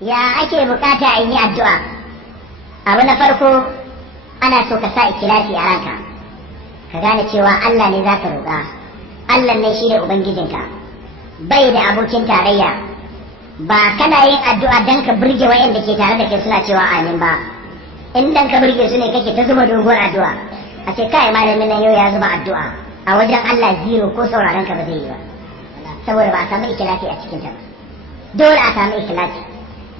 ya ake bukata in yi addu'a? Abu na farko ana so ka sa ikhlasi a ranka, ka gane cewa Allah ne za ka roƙa, Allah ne shi ne ubangijinka, bai da abokin tarayya. Ba kana yin addu'a dan ka burge wa'anda ke tare da kai suna cewa amin ba. In dan ka burge su ne kake ta zuba doguwar addu'a, a ce kai malamin nan yau ya zuba addu'a, a wajen Allah zero ko sauraron ka ba zai yi ba, saboda ba a samu ikhlasi a cikin ta ba. Dole a samu ikhlasi,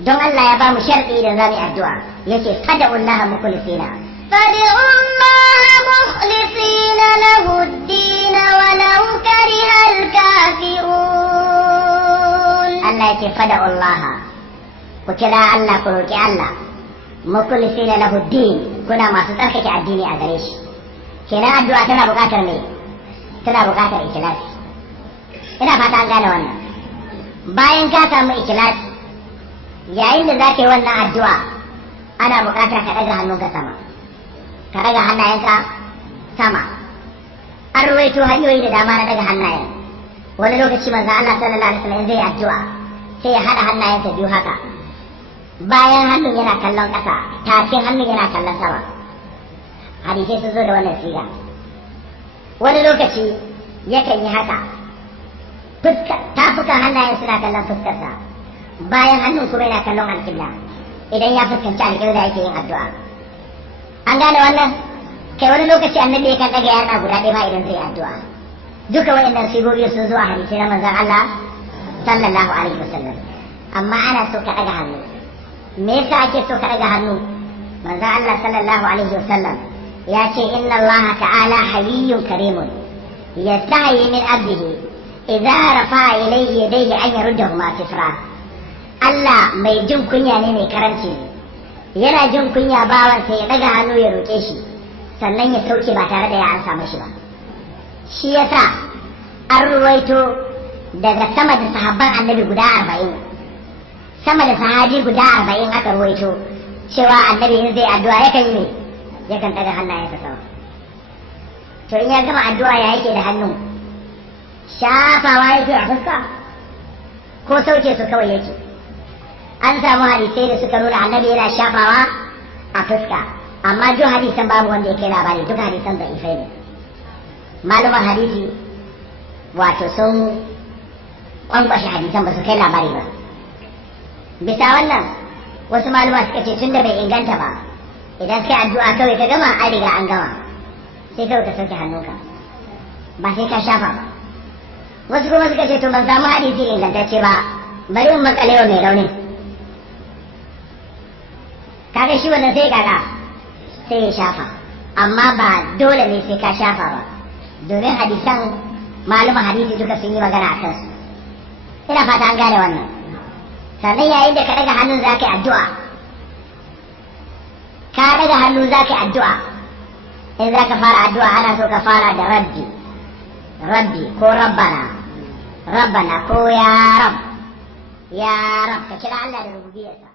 don Allah ya ba mu sharɗi idan za mu yi addu'a, yace fad'ullaha mukhlisina فادعوا الله مخلصين له الدين ولو كره الكافرون. Allah yake fad'ullaha, ku kira Allah, ku roki Allah, mukhlisina lahu din, kuna masu tsarkake addini a gare shi. Kenan addu'a tana buƙatar me? Tana buƙatar ikhlasi. Ina fata an gane wannan. Bayan ka samu ikhlasi, yayin da zaka yi wannan addu'a ana buƙatar ka ɗaga hannunka sama, ka ɗaga hannayenka sama. An ruwaito hanyoyi da dama na ɗaga hannayen. Wani lokaci manzo Allah sallallahu alaihi wasallam zai addu'a sai ya haɗa hannayensa biyu haka, bayan hannun yana kallon ƙasa, tafin hannun yana kallon sama. Hadisai sun zo da wannan siga. Wani lokaci yakan yi haka, tafukan hannayen suna kallon fuskarsa, bayan hannun kuma yana kallon alƙibla. Idan ya fuskanci alƙibla yake yin addu'a. An gane wannan? Kai wani lokaci annabi yakan ɗaga yana guda ɗaya ma idan zai addu'a. Duka waɗannan sigogi sun zo a hadisai na manzon Allah sallallahu alaihi wasallam. Amma ana so ka ɗaga hannu. Me yasa ake so ka ɗaga hannu? Manzon Allah sallallahu alaihi wasallam ya ce inna Allah ta'ala hayyun karimun yastahi min abdihi idza rafa'a ilayhi yadayhi an yaruddahuma sifra. Allah mai jin kunya ne, mai karanci ne, yana jin kunya bawan sai ya daga hannu ya roƙe shi sannan ya sauke ba tare da ya ansa mashi ba. Shi yasa an ruwaito daga sama da sahabban annabi guda 40, sama da sahabi guda 40 aka ruwaito cewa annabi in zai addu'a yakan yi ne, yakan daga hannayensa sama. To in ya gama addu'a ya yake da hannu, shafawa yake a fuska ko sauke su kawai yake? An samu hadisai da suka nuna annabi yana shafawa a fuska, amma duk hadisan babu wanda yake labari, duka hadisan da ifai ne. Malumar hadisi wato sun kwankwashe hadisan, ba su kai labari ba. Bisa wannan wasu maluma suka ce tun da bai inganta ba, idan kai addu'a kawai ka gama an riga an gama, sai kawai ka sauke hannunka ba sai ka shafa ba. Wasu kuma suka ce to ban samu hadisi ingantacce ba, bari in makalewa mai rauni. Kaga shi wannan sai kaga sai ya shafa, amma ba dole ne sai ka shafa ba, domin hadisan maluma hadisi duka sun yi magana a kansu. Ina fata an gane wannan. Sannan yayin da ka daga hannun za ka yi addu'a, ka daga hannu za ka yi addu'a, in za ka fara addu'a ana so ka fara da rabbi, rabbi ko rabbana, rabbana ko ya rab, ya rab, ka kira Allah da rububiyarsa.